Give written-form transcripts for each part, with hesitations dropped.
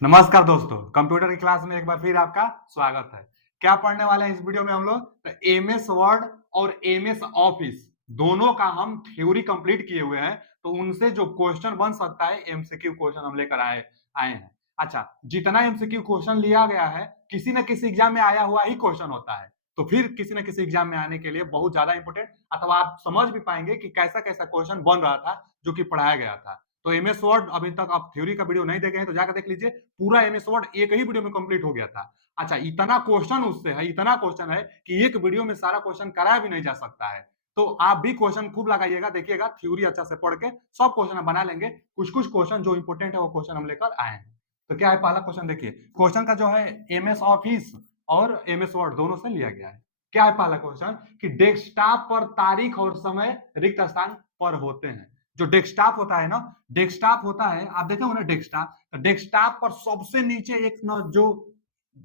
नमस्कार दोस्तों, कंप्यूटर की क्लास में एक बार फिर आपका स्वागत है। क्या पढ़ने वाले हैं इस वीडियो में हम लोग? तो एमएस वर्ड और एमएस ऑफिस दोनों का हम थ्योरी कंप्लीट किए हुए हैं, तो उनसे जो क्वेश्चन बन सकता है एमसीक्यू क्वेश्चन हम लेकर आए आए हैं। अच्छा, जितना एमसीक्यू क्वेश्चन लिया गया है किसी न किसी एग्जाम में आया हुआ ही क्वेश्चन होता है, तो फिर किसी न किसी एग्जाम में आने के लिए बहुत ज्यादा इंपोर्टेंट अथवा आप समझ भी पाएंगे कि कैसा कैसा क्वेश्चन बन रहा था जो कि पढ़ाया गया था। तो एमएस वर्ड अभी तक आप थ्योरी का वीडियो नहीं देखे हैं तो जाकर देख लीजिए। पूरा एमएस वर्ड एक ही वीडियो में कंप्लीट हो गया था। अच्छा, इतना क्वेश्चन उससे है, इतना क्वेश्चन है कि एक वीडियो में सारा क्वेश्चन कराया भी नहीं जा सकता है। तो आप भी क्वेश्चन खूब लगाइएगा, देखिएगा थ्योरी अच्छा से पढ़ के सब क्वेश्चन हम बना लेंगे। कुछ कुछ क्वेश्चन जो इंपोर्टेंट है वो क्वेश्चन हम लेकर आए हैं। तो क्या है, पहला क्वेश्चन देखिए। क्वेश्चन का जो है एमएस ऑफिस और एमएस वर्ड दोनों से लिया गया है। क्या है पहला क्वेश्चन कि डेस्कटॉप पर तारीख और समय रिक्त स्थान पर होते हैं। जो डेस्कटॉप होता है ना, डेस्कटॉप होता है, आप देखे हो ना डेस्कटॉप, डेस्कटॉप पर सबसे नीचे एक न, जो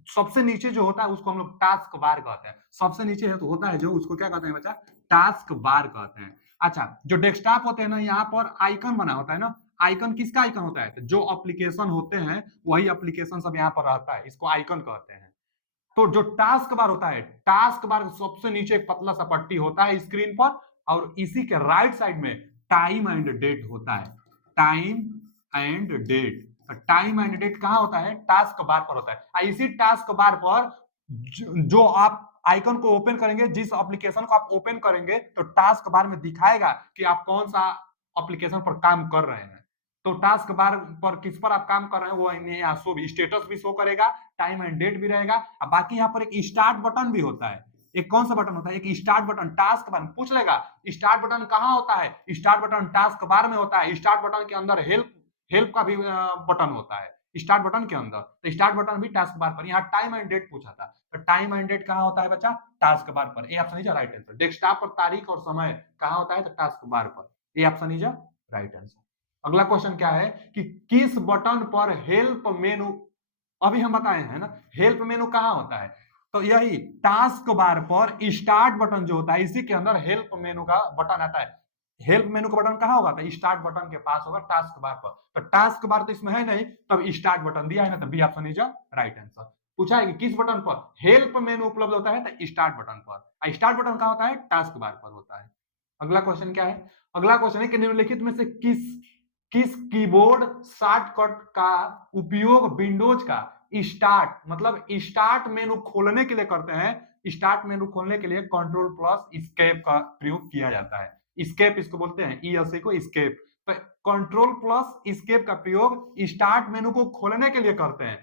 सबसे नीचे जो होता है उसको हम लोग टास्क बार कहते हैं। सबसे नीचे है तो होता है जो, उसको क्या कहते हैं बच्चा? टास्क बार कहते हैं। अच्छा, जो डेस्कटॉप होते हैं ना, यहाँ पर आइकन बना होता है ना। आइकन किसका आइकन होता है? तो जो एप्लीकेशन होते हैं वही एप्लीकेशन सब यहाँ पर रहता है, इसको आइकन कहते हैं। तो जो टास्क बार होता है, टास्क बार सबसे नीचे एक पतला सा पट्टी होता है स्क्रीन पर, और इसी के राइट साइड में टाइम एंड डेट होता है। Time and date, time and date कहां होता है? टास्क बार पर होता है। इसी टास्क बार पर जो आप आइकन को ओपन करेंगे, जिस एप्लीकेशन को आप ओपन करेंगे, तो टास्क बार में दिखाएगा कि आप कौन सा एप्लीकेशन पर काम कर रहे हैं। तो टास्क बार पर किस पर आप काम कर रहे हैं वो यहाँ शो भी, स्टेटस भी शो करेगा, टाइम एंड डेट भी रहेगा। अब बाकी यहाँ पर एक स्टार्ट बटन भी होता है। एक कौन सा बटन होता है? एक स्टार्ट बटन। टास्क बार पूछ लेगा स्टार्ट बटन कहां होता है? स्टार्ट बटन टास्क बार में होता है। स्टार्ट बटन के अंदर हेल्प हेल्प का भी बटन होता है स्टार्ट बटन के अंदर। तो स्टार्ट बटन भी टास्क बार पर। यहाँ टाइम एंड डेट पूछा था, तो टाइम एंड डेट कहां होता है बच्चा? टास्क बार पर। ए option is right answer. Desktop पर तारीख और समय कहां होता है? तो टास्क बार पर। ए ऑप्शन इज राइट आंसर। अगला क्वेश्चन क्या है कि किस बटन पर हेल्प मेनू, अभी हम बताए हैं ना, हेल्प मेनू कहां होता है? तो यही टास्क बार पर स्टार्ट बटन जो होता है, इसी के अंदर हेल्प मेनू का बटन आता है। हेल्प मेनू का बटन कहां होगा? तो स्टार्ट बटन के पास होगा, टास्क बार पर। तो टास्क बार तो इसमें है नहीं, तब स्टार्ट बटन दिया है ना, तो B option is right answer. पूछा है कि किस बटन पर हेल्प मेनू उपलब्ध होता है? तो स्टार्ट बटन पर। स्टार्ट बटन कहां होता है? टास्क बार पर होता है। अगला क्वेश्चन क्या है? अगला क्वेश्चन है कि निम्नलिखित में से किस किस कीबोर्ड शॉर्टकट का उपयोग विंडोज का स्टार्ट, मतलब स्टार्ट मेनू खोलने के लिए करते हैं? स्टार्ट मेनू खोलने के लिए कंट्रोल प्लस एस्केप का प्रयोग किया जाता है। एस्केप इसको बोलते हैं, ई एस को एस्केप। तो कंट्रोल प्लस एस्केप का प्रयोग स्टार्ट मेनू को खोलने के लिए करते हैं।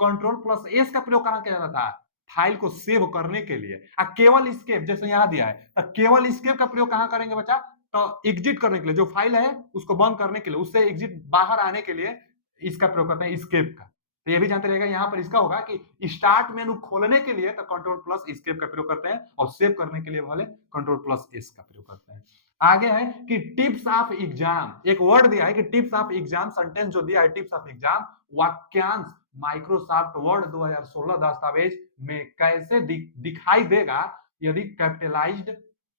कंट्रोल प्लस एस का प्रयोग कहां किया जाता है? फाइल को सेव करने के लिए। केवल एस्केप जैसे यहां दिया है, तो केवल एस्केप का प्रयोग कहां करेंगे बच्चा? तो एग्जिट करने के लिए, जो फाइल है उसको बंद करने के लिए, उससे एग्जिट बाहर आने के लिए इसका प्रयोग करते हैं, एस्केप का। तो ये भी जानते रहेगा, यहाँ पर इसका होगा कि स्टार्ट मेनू खोलने के लिए तो कंट्रोल प्लस एस्केप का प्रयोग करते हैं, और सेव करने के लिए वाले कंट्रोल प्लस एस का प्रयोग करते हैं। आगे है कि टिप्स ऑफ एग्जाम, एक वर्ड दिया है कि टिप्स ऑफ एग्जाम, सेंटेंस जो दिया है टिप्स ऑफ एग्जाम, वाक्यांश माइक्रोसॉफ्ट वर्ड 2016 दस्तावेज में कैसे दिखाई देगा यदि कैपिटलाइज्ड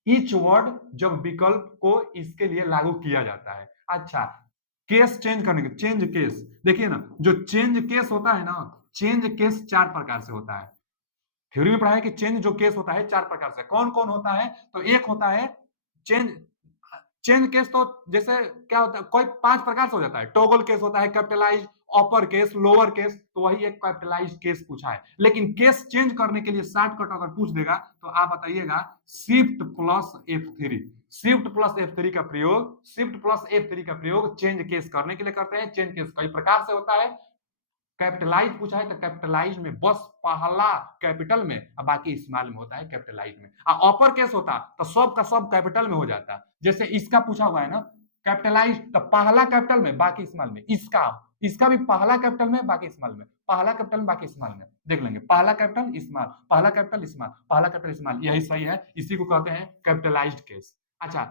ईच वर्ड जब विकल्प को इसके लिए लागू किया जाता है। अच्छा, केस चेंज करने के, चेंज केस देखिए ना, जो चेंज केस होता है ना, चेंज केस चार प्रकार से होता है। थ्योरी में पढ़ा है कि चेंज जो केस होता है चार प्रकार से। कौन कौन होता है? तो एक होता है चेंज चेंज केस, तो जैसे क्या होता है, कोई पांच प्रकार से हो जाता है। टॉगल केस होता है, capitalize, upper case, lower case, तो वही एक कैपिटलाइज केस पूछा है। लेकिन केस चेंज करने के लिए शॉर्टकट अगर पूछ देगा तो आप बताइएगा shift plus F3। Shift plus F3 का प्रयोग, शिफ्ट प्लस F3 का प्रयोग चेंज केस करने के लिए करते हैं। चेंज केस कई प्रकार से होता है। कैपिटलाइज पूछा है तो कैपिटलाइज में बस पहला कैपिटल में और बाकी स्मॉल में होता है कैपिटलाइज में। अपर केस होता तो सब का सब कैपिटल में हो जाता, जैसे इसका पूछा हुआ है ना, कैपिटलाइज तो पहला कैपिटल में बाकी स्मॉल में। इसका इसका भी पहला कैपिटल में बाकी स्मॉल में, पहला कैपिटल में बाकी स्मॉल में। देख लेंगे, पहला कैपिटल स्मॉल, पहला कैपिटल स्मॉल, पहला कैपिटल स्मॉल, यही सही है। इसी को कहते हैं कैपिटलाइज्ड केस। अच्छा,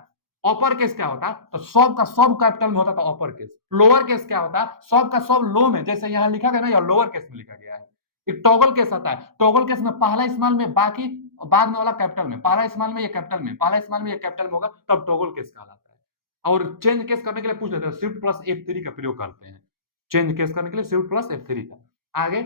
अपर केस क्या होता? तो सब का सब कैपिटल में होता था अपर केस। लोअर केस क्या होता? सब का सब लो में, जैसे यहां लिखा गया ना, या लोअर केस में लिखा गया है। एक टॉगल केस आता है, टॉगल केस में पहला स्मॉल में बाकी बाद में वाला कैपिटल में, पहला स्मॉल में ये कैपिटल में, पहला स्मॉल में ये कैपिटल में होगा, तब टॉगल केस कहलाता है। और चेंज केस करने के लिए पूछ लेते हैं, शिफ्ट प्लस F3 का प्रयोग करते हैं। चेंज केस करने के लिए शिफ्ट प्लस F3 का। आगे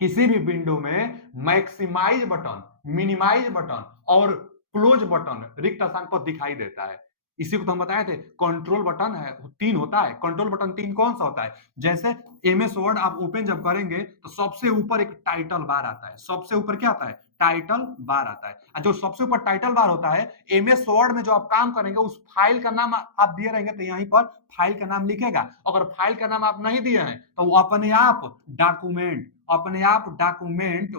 किसी भी विंडो में मैक्सिमाइज बटन, मिनिमाइज बटन और क्लोज बटन रिक्त स्थान पर दिखाई देता है। इसी को तो हम बताए थे, कंट्रोल बटन है 3 होता है। कंट्रोल बटन 3 कौन सा होता है? जैसे एमएस वर्ड आप ओपन जब करेंगे तो सबसे ऊपर एक टाइटल बार आता है। सबसे ऊपर क्या आता है? टाइटल बार आता है। और जो सबसे ऊपर टाइटल बार होता है, एमएस वर्ड में जो आप काम करेंगे उस फाइल का नाम आप दिए रहेंगे तो यहीं पर फाइल का नाम लिखेगा। अगर फाइल का नाम आप नहीं दिए हैं तो वो अपने आप डॉक्यूमेंट, अपने आप डॉक्यूमेंट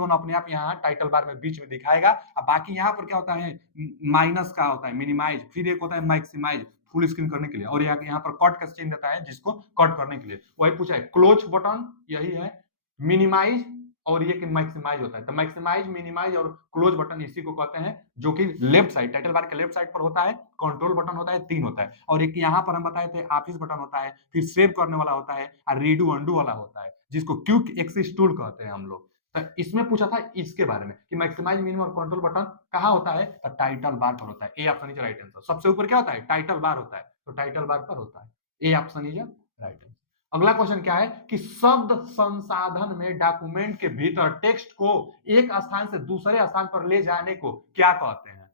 1 अपने आप यहाँ टाइटल बार में बीच में दिखाएगा। और बाकी यहाँ पर क्या होता है? माइनस का होता है मिनिमाइज, फिर एक होता है मैक्सिमाइज फुल स्क्रीन करने के लिए, और यहाँ पर कट का चिन्ह देता है जिसको कट करने के लिए। वही पूछा है, क्लोज बटन यही है, मिनिमाइज और ये मैक्सिमाइज होता है। तो मैक्सिमाइज, मिनिमाइज और क्लोज बटन इसी को कहते हैं, जो कि लेफ्ट साइड टाइटल बार के लेफ्ट साइड पर होता है। कंट्रोल बटन होता है 3 होता है, और एक यहाँ पर हम बताए थे ऑफिस बटन होता है, फिर सेव करने वाला होता है और रीडू अंडू वाला होता है जिसको क्विक एक्सेस टूल कहते हैं हम लोग। तो इसमें पूछा था इसके बारे में कि मैक्सिमाइज, मिनिमम और कंट्रोल बटन कहाँ होता है? तो टाइटल बार पर होता है। A option is right answer. सबसे ऊपर क्या होता है? टाइटल बार होता है, तो टाइटल बार पर होता है। A option is right answer. अगला क्वेश्चन क्या है कि शब्द संसाधन में डॉक्यूमेंट के भीतर टेक्स्ट को एक स्थान से दूसरे स्थान पर ले जाने को क्या कहते हैं?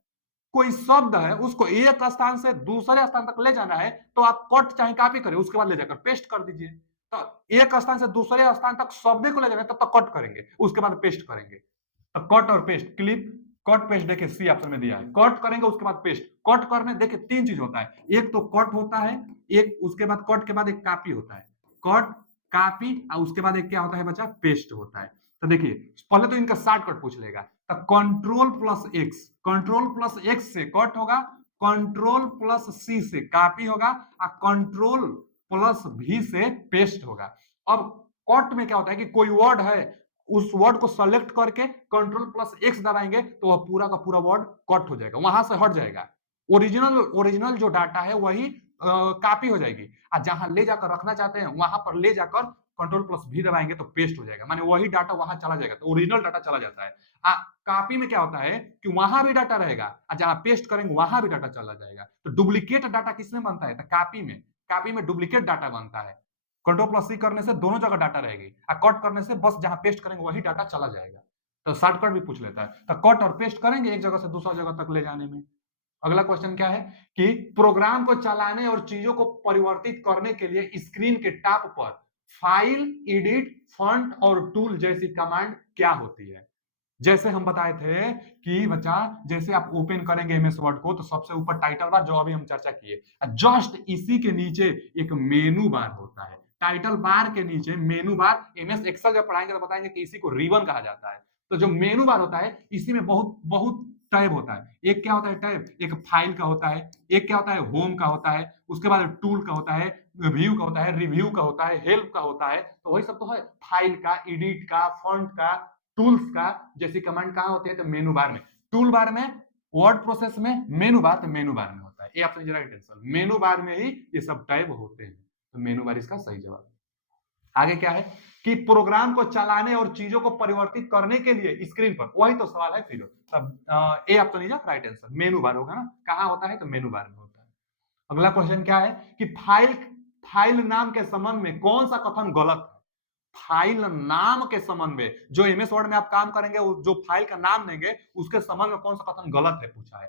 कोई शब्द है उसको एक स्थान से दूसरे स्थान तक ले जाना है तो आप कट चाहे कॉपी करें, उसके बाद ले जाकर पेस्ट कर दीजिए। तो एक स्थान से दूसरे स्थान तक शब्द को ले जाना है तब तक कट करेंगे, उसके बाद पेस्ट करेंगे। तो कट और पेस्ट, क्लिप, कट, पेस्ट, देखिए सी ऑप्शन में दिया है। कट करेंगे उसके बाद पेस्ट। कट करने देखिए 3 चीज होता है, एक तो कट होता है, एक उसके बाद कट के बाद एक कॉपी होता है। कट, कॉपी और उसके बाद एक क्या होता है बच्चा? पेस्ट होता है। तो देखिए पहले तो इनका शॉर्टकट पूछ लेगा। तो control plus x, control plus x से कट होगा, कंट्रोल प्लस सी से कॉपी होगा और कंट्रोल प्लस भी से पेस्ट होगा। अब कट में क्या होता है कि कोई वर्ड है, उस वर्ड को सेलेक्ट करके कंट्रोल प्लस एक्स दबाएंगे तो वह पूरा का पूरा वर्ड कट हो जाएगा, वहां से हट जाएगा। ओरिजिनल जो डाटा है वही कॉपी हो जाएगी, और जहां ले जाकर रखना चाहते हैं वहां पर ले जाकर कंट्रोल प्लस भी दबाएंगे तो पेस्ट हो जाएगा, माने वही डाटा वहां चला जाएगा, तो ओरिजिनल डाटा चला जाता है। कॉपी में क्या होता है कि वहां भी डाटा रहेगा और जहां पेस्ट करेंगे वहां भी डाटा चला जाएगा। तो डुप्लीकेट डाटा किसमें बनता है? तो कॉपी में डुप्लीकेट डाटा बनता है। कंट्रोल प्लस सी करने से दोनों जगह डाटा रहेगी, और कट करने से बस जहां पेस्ट करेंगे वही डाटा चला जाएगा। तो शॉर्टकट भी पूछ लेता है, तो कट और पेस्ट करेंगे एक जगह से दूसरा जगह तक ले जाने में। अगला क्वेश्चन क्या है कि प्रोग्राम को चलाने और चीजों को परिवर्तित करने के लिए स्क्रीन के टॉप पर फाइल, एडिट, फॉन्ट और टूल जैसी कमांड क्या होती है? जैसे हम बताए थे कि बच्चा जैसे आप ओपन करेंगे एमएस वर्ड को तो सबसे ऊपर टाइटल बार, जो अभी हम चर्चा किए, जस्ट इसी के नीचे एक मेनू बार होता है। टाइटल बार के नीचे मेनू बार, एमएस एक्सेल जब पढ़ाएंगे तो बताएंगे कि इसी को रिबन कहा जाता है। तो जो मेनू बार होता है इसी में बहुत बहुत टैब होता है। एक क्या होता है टैब? एक फाइल का होता है, एक क्या होता है होम का होता है, उसके बाद टूल का होता है, व्यू का होता है, रिव्यू का होता है, हेल्प का होता है। तो वही सब तो है, फाइल का, एडिट का, फॉन्ट का, टूल्स का जैसी कमांड कहां होती है? तो मेनू बार में। टूल बार में, वर्ड प्रोसेस में, मेनू बार तो मेनू बार में होता है। ये ऑप्शन राइट आंसर, मेनू बार में ही ये सब टैब होते हैं, तो मेनू बार इसका सही जवाब। आगे क्या है कि प्रोग्राम को चलाने और चीजों को परिवर्तित करने के लिए स्क्रीन पर, वही तो सवाल है फिर। अब ए ऑप्शन इज राइट आंसर, मेनू बार होगा ना, कहां होता है? तो मेनू बार में होता है। अगला क्वेश्चन क्या है कि फाइल नाम के संबंध में कौन सा कथन गलत है? फाइल नाम के संबंध में, जो एमएस वर्ड में आप काम करेंगे जो फाइल का नाम देंगे उसके संबंध में कौन सा कथन गलत है पूछा है।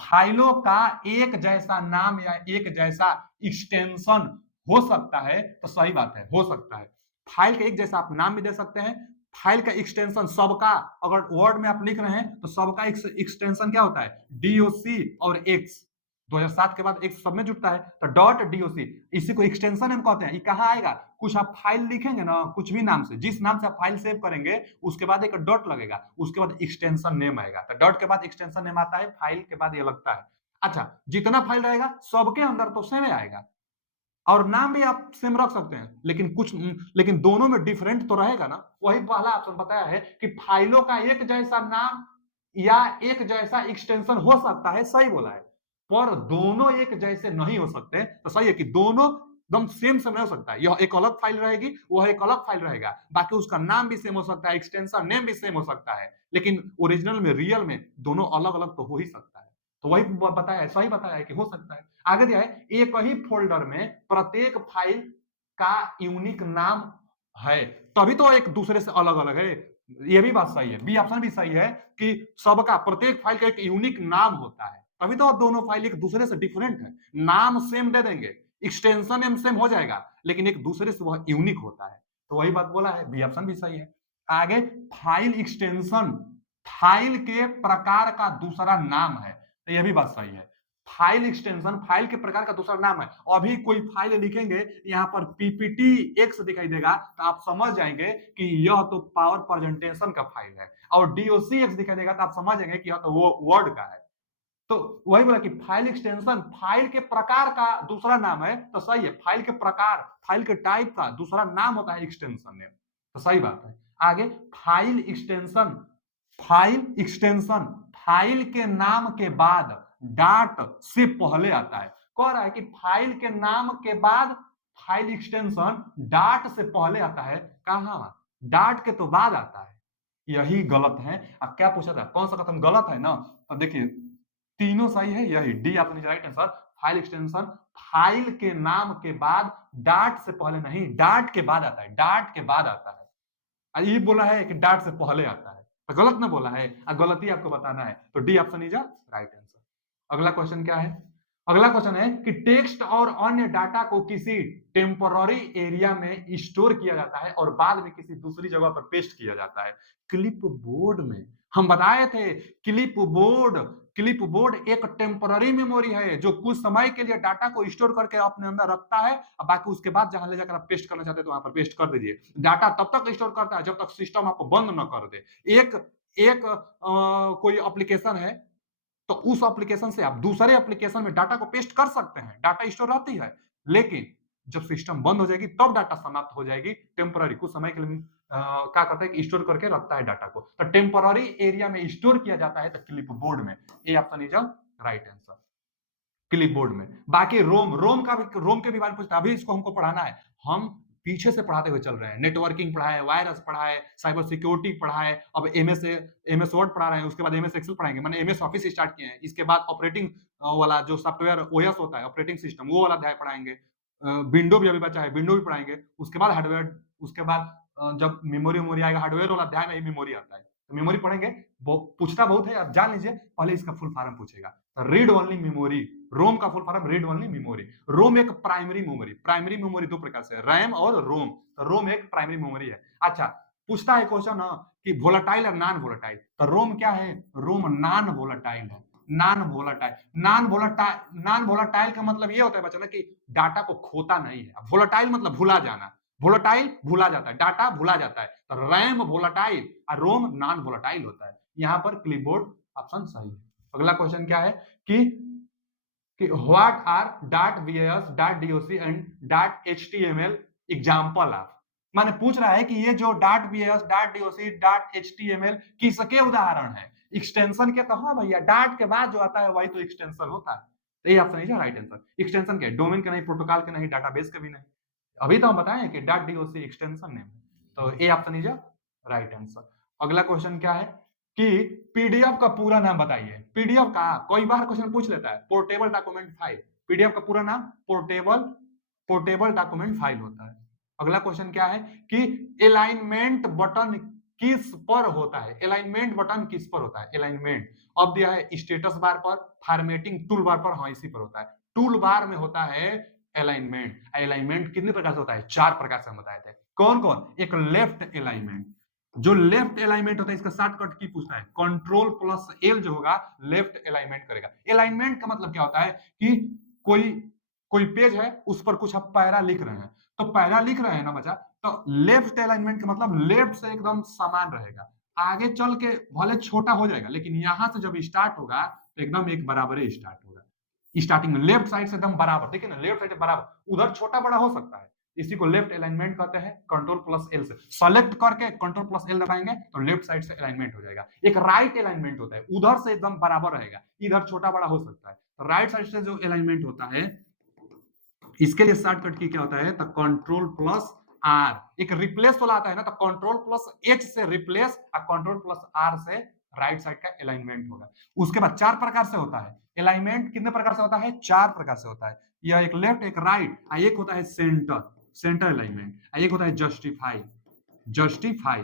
फाइलों का एक जैसा नाम या एक जैसा एक्सटेंशन हो सकता है, तो सही बात है, हो सकता है। फाइल का एक जैसा आप नाम भी दे सकते हैं। फाइल का एक्सटेंशन सबका, अगर वर्ड में आप लिख रहे हैं तो सबका एक्सटेंशन क्या होता है? डीओसी और एक्स। 2007 के बाद एक सब में जुटता है तो डॉट डीओसी, इसी को एक्सटेंशन हम कहते हैं। ये कहाँ आएगा? कुछ आप फाइल लिखेंगे ना, कुछ भी नाम से, जिस नाम से आप फाइल सेव करेंगे उसके बाद एक डॉट लगेगा, उसके बाद एक्सटेंशन नेम आएगा। तो डॉट के बाद एक्सटेंशन नेम आता है, फाइल के बाद ये लगता है। अच्छा, जितना फाइल रहेगा सबके अंदर तो सेम आएगा, और नाम भी आप सेम रख सकते हैं, लेकिन दोनों में डिफरेंट तो रहेगा ना। वही पहला ऑप्शन बताया है कि फाइलों का एक जैसा नाम या एक जैसा एक्सटेंशन हो सकता है, सही बोला है। पर दोनों एक जैसे नहीं हो सकते, तो सही है कि दोनों एकदम सेम नहीं हो सकता है। यह एक अलग फाइल रहेगी, वह एक अलग फाइल रहेगा, बाकी उसका नाम भी सेम हो सकता है, एक्सटेंशन नेम भी सेम हो सकता है, लेकिन ओरिजिनल में, रियल में दोनों अलग अलग तो हो ही सकता है। तो वही बताया है, सही बताया है कि हो सकता है। आगे दिया है एक ही फोल्डर में प्रत्येक फाइल का यूनिक नाम है, तभी तो एक दूसरे से अलग अलग है। ये भी बात सही है, बी ऑप्शन भी सही है कि सबका प्रत्येक फाइल का एक यूनिक नाम होता है, तभी तो दोनों फाइल एक दूसरे से डिफरेंट है। नाम सेम दे देंगे, एक्सटेंशन सेम हो जाएगा, लेकिन एक दूसरे से वह यूनिक होता है। तो वही बात बोला है, बी ऑप्शन भी सही है। आगे, फाइल एक्सटेंशन फाइल के प्रकार का दूसरा नाम है, तो यह भी बात सही है। फाइल एक्सटेंशन फाइल के प्रकार का दूसरा नाम है। अभी कोई फाइल लिखेंगे, यहाँ पर पीपीटी एक्स दिखाई देगा, तो आप समझ जाएंगे कि यह तो पावर प्रेजेंटेशन का फाइल है, और डीओसी एक्स दिखाई देगा तो आप समझ जाएंगे कि यह तो वो वर्ड का है। तो वही बोला कि फाइल एक्सटेंशन फाइल के प्रकार का दूसरा नाम है, तो सही है। फाइल के प्रकार, फाइल के टाइप का दूसरा नाम होता है एक्सटेंशन नेम, तो सही बात है। आगे, फाइल एक्सटेंशन फाइल के नाम के बाद डॉट से पहले आता है। कह रहा है कि फाइल के नाम के बाद फाइल एक्सटेंशन डॉट से पहले आता है, कहां? डॉट के तो बाद आता है, यही गलत है। अब क्या पूछा था, कौन सा कथन गलत है ना? तो देखिए, तीनों सही है, यही डी आपने right answer. File extension file के नाम के बाद डॉट से पहले नहीं, डॉट के बाद आता है, डॉट के बाद आता है। ये बोला है कि डॉट से पहले आता है, तो गलत ना बोला है, गलती आपको बताना है, तो D option is right answer. अगला क्वेश्चन क्या है? अगला क्वेश्चन है कि टेक्स्ट और अन्य डाटा को किसी टेम्पररी एरिया में स्टोर किया जाता है और बाद में किसी दूसरी जगह पर पेस्ट किया जाता है। क्लिप बोर्ड में हम बताए थे, क्लिप बोर्ड एक टेम्पररी मेमोरी है जो कुछ समय के लिए डाटा को स्टोर करके अपने अंदर रखता है, और बाकी उसके बाद जहां ले जाकर आप पेस्ट करना चाहते हैं तो वहां पर पेस्ट कर दीजिए। डाटा तब तक स्टोर करता है जब तक सिस्टम आपको बंद न कर दे। एक एक कोई एप्लीकेशन है, तो उस एप्लीकेशन से आप दूसरे एप्लीकेशन में डाटा को पेस्ट कर सकते हैं, डाटा स्टोर रहती है, लेकिन जब सिस्टम बंद हो जाएगी तब डाटा समाप्त हो जाएगी। टेम्पररी कुछ समय के लिए क्या करता है कि स्टोर करके रखता है डाटा को, तो टेम्पररी एरिया में स्टोर किया जाता है, तो क्लिप बोर्ड में। ए option is right answer, clip board में। बाकी रोम के भी बारे में पूछता है, अभी इसको हमको पढ़ाना है, हम पीछे से पढ़ाते हुए चल रहे हैं। नेटवर्किंग पढ़ा है, वायरस पढ़ा है, साइबर सिक्योरिटी पढ़ा है, अब एमएस वर्ड पढ़ा रहे हैं, उसके बाद एमएस एक्सेल पढ़ाएंगे, मैंने एमएस ऑफिस स्टार्ट किए हैं, इसके बाद ऑपरेटिंग वाला जो सॉफ्टवेयर ओएस होता है, ऑपरेटिंग सिस्टम, वो वाला अध्याय पढ़ाएंगे। विंडो भी अभी बचा है, विंडो भी पढ़ाएंगे, उसके बाद हार्डवेयर, उसके बाद जब मेमोरी आएगा, हार्डवेयर वाला अध्याय में मेमोरी आता है, तो मेमोरी पढ़ेंगे। पूछता बहुत है, आप जान लीजिए, पहले इसका फुल फॉर्म पूछेगा। रीड ओनली मेमोरी, रोम का full form read only memory. ROM एक प्राइमरी मेमोरी दो प्रकार से, रैम और रोम, तो रोम एक प्राइमरी मेमोरी है। अच्छा, पूछता है क्वेश्चन कि वोलेटाइल और नॉन वोलेटाइल, तो रोम क्या है? रोम नॉन वोलेटाइल है, नॉन वोलेटाइल का मतलब ये होता है बच्चा ना कि डाटा को खोता नहीं है। वोलेटाइल मतलब भुला जाना, वोलेटाइल भुला जाता है, डाटा भुला जाता है, तो रैम वोलेटाइल और रोम नॉन वोलेटाइल होता है। यहां पर क्लिपबोर्ड ऑप्शन सही है। अगला क्वेश्चन क्या है कि what are .vas, .doc and .html example of. माने पूछ रहा है कि ये जो .vas, .doc, .html किसके उदाहरण है? एक्सटेंशन के, तो हाँ भैया, डॉट के बाद जो आता है वही तो एक्सटेंशन होता है। तो ये ऑप्शन है राइट आंसर। एक्सटेंशन के डोमेन के नहीं, प्रोटोकॉल के नहीं, डाटाबेस के भी नहीं। अभी तो हम बताएं कि .doc एक्सटेंशन नेम है, तो ए ऑप्शन इज राइट आंसर। अगला क्वेश्चन क्या है कि पीडीएफ का पूरा नाम बताइए। पीडीएफ का कई बार क्वेश्चन पूछ लेता है, पोर्टेबल डॉक्यूमेंट फाइल। पीडीएफ का पूरा नाम पोर्टेबल डॉक्यूमेंट फाइल होता है। अगला क्वेश्चन क्या है कि अलाइनमेंट बटन किस पर होता है? अलाइनमेंट बटन किस पर होता है? अलाइनमेंट अब दिया है स्टेटस बार पर, फॉर्मेटिंग टूल बार पर, हाँ इसी पर होता है। टूल बार में होता है अलाइनमेंट। अलाइनमेंट कितने प्रकार से होता है? 4 प्रकार से हम बताए थे। कौन कौन? एक लेफ्ट अलाइनमेंट, जो लेफ्ट अलाइनमेंट होता है इसका शॉर्टकट की पूछता है, कंट्रोल प्लस एल जो होगा लेफ्ट अलाइनमेंट करेगा। अलाइनमेंट का मतलब क्या होता है कि कोई कोई पेज है, उस पर कुछ आप पैरा लिख रहे हैं, तो पैरा लिख रहे हैं ना बच्चा, तो लेफ्ट अलाइनमेंट का मतलब लेफ्ट से एकदम समान रहेगा, आगे चल के भले छोटा हो जाएगा, लेकिन यहां से जब स्टार्ट होगा तो एकदम एक बराबर ही स्टार्ट होगा। स्टार्टिंग में लेफ्ट साइड से एकदम बराबर, देखिए ना, लेफ्ट साइड से बराबर, उधर छोटा बड़ा हो सकता है, इसी को लेफ्ट अलाइनमेंट कहते हैं। कंट्रोल प्लस एल से सेलेक्ट करके कंट्रोल प्लस एल दबाएंगे तो लेफ्ट साइड से अलाइनमेंट हो जाएगा। एक राइट अलाइनमेंट होता है, उधर से एकदम बराबर रहेगा, इधर छोटा बड़ा हो सकता है। तो राइट साइड से जो अलाइनमेंट होता है, इसके लिए शॉर्टकट की क्या होता है, तो कंट्रोल प्लस आर। एक रिप्लेस वाला आता है ना, तो कंट्रोल प्लस एच से रिप्लेस और कंट्रोल प्लस आर से राइट साइड का अलाइनमेंट होगा। उसके बाद 4 प्रकार से होता है अलाइनमेंट। कितने प्रकार से होता है? 4 प्रकार से होता है। यह एक लेफ्ट, एक राइट, एक होता है सेंटर। सेंटर अलाइनमेंट, एक होता है जस्टिफाई। जस्टिफाई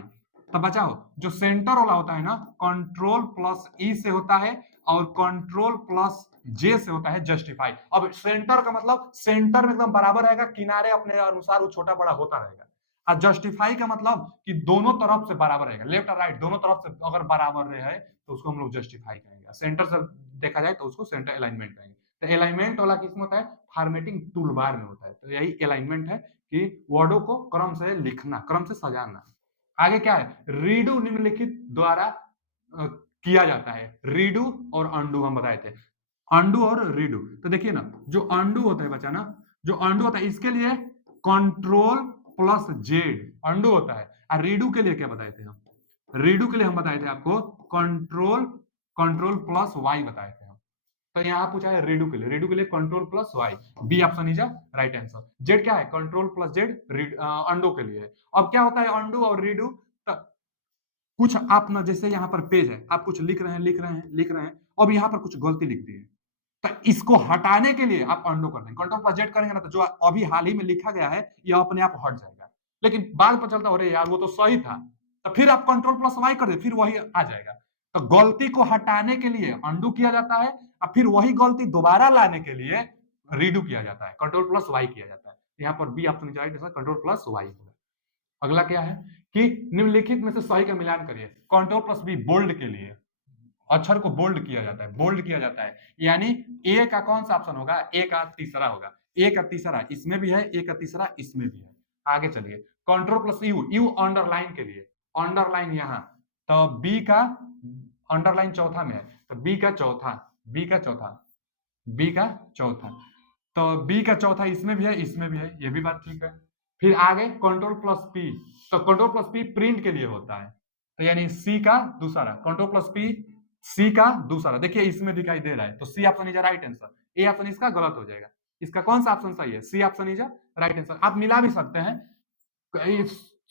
तब बचाओ, जो सेंटर वाला होता है ना, कंट्रोल प्लस ई से होता है और कंट्रोल प्लस जे से होता है जस्टिफाई। अब सेंटर का मतलब सेंटर में एकदम बराबर रहेगा, किनारे अपने अनुसार वो छोटा बड़ा होता रहेगा। और जस्टिफाई का मतलब कि दोनों तरफ से बराबर रहेगा, लेफ्ट और राइट दोनों तरफ से अगर बराबर रहे तो उसको हम लोग जस्टिफाई कहेंगे। सेंटर से देखा जाए तो उसको सेंटर अलाइनमेंट कहेंगे। तो अलाइनमेंट वाला किसमें होता है? फॉर्मेटिंग टूलबार में होता है। तो यही अलाइनमेंट है कि वर्डों को क्रम से लिखना, क्रम से सजाना। आगे क्या है? रीडू निम्नलिखित द्वारा किया जाता है। रीडू और अंडू हम बताए थे, अंडू और रीडू। तो देखिए ना, जो अंडू होता है बच्चा ना, जो अंडू होता है इसके लिए कंट्रोल प्लस जेड अंडू होता है। और रीडू के लिए क्या बताए थे हम? रीडू के लिए हम बताए थे आपको कंट्रोल कंट्रोल प्लस वाई बताए थे हम। तो यहाँ पूछा है रीडू के लिए, रीडू के लिए control plus Y, B option is right answer. Z क्या है? कंट्रोल प्लस जेड अंडू के लिए। अब क्या होता है अंडू और रीडू? कुछ आप ना, जैसे यहाँ पर पेज है, आप कुछ लिख रहे हैं लिख रहे हैं लिख रहे हैं, अब यहाँ पर कुछ गलती लिख दी है, तो इसको हटाने के लिए आप अंडू कर देंगे, कंट्रोल प्लस जेड करेंगे ना, तो जो अभी हाल ही में लिखा गया है यह अपने आप हट जाएगा। लेकिन बाद में चलता हो रहे यार वो तो सही था, तो फिर आप कंट्रोल प्लस वाई कर दे, फिर वही आ जाएगा। तो गलती को हटाने के लिए अंडू किया जाता है, और फिर वही गलती दोबारा लाने के लिए रीडू किया जाता है, कंट्रोल प्लस वाई किया जाता है। यहाँ पर B option right answer, control plus Y होगा। अगला क्या है कि निम्नलिखित में से सही का मिलान करिए। कंट्रोल प्लस बी बोल्ड के लिए अक्षर को बोल्ड किया जाता है, बोल्ड किया जाता है, यानी ए का कौन सा ऑप्शन होगा? ए का तीसरा होगा। ए का तीसरा इसमें भी है, ए का तीसरा इसमें भी है। आगे चलिए, control plus you, you underline के लिए, अंडरलाइन यहां, तो बी का अंडरलाइन चौथा में है, तो बी का चौथा, बी का चौथा, बी का चौथा, तो बी का चौथा इसमें भी है, इसमें भी है, ये भी बात ठीक है। फिर आगे कंट्रोल प्लस पी, तो कंट्रोल प्लस पी प्रिंट के लिए होता है, तो यानी सी का दूसरा, कंट्रोल प्लस पी सी का दूसरा, देखिए इसमें दिखाई दे रहा है, तो C option is right answer. A option इसका गलत हो जाएगा, इसका कौन सा ऑप्शन सही है? C option is right answer. आप मिला भी सकते हैं,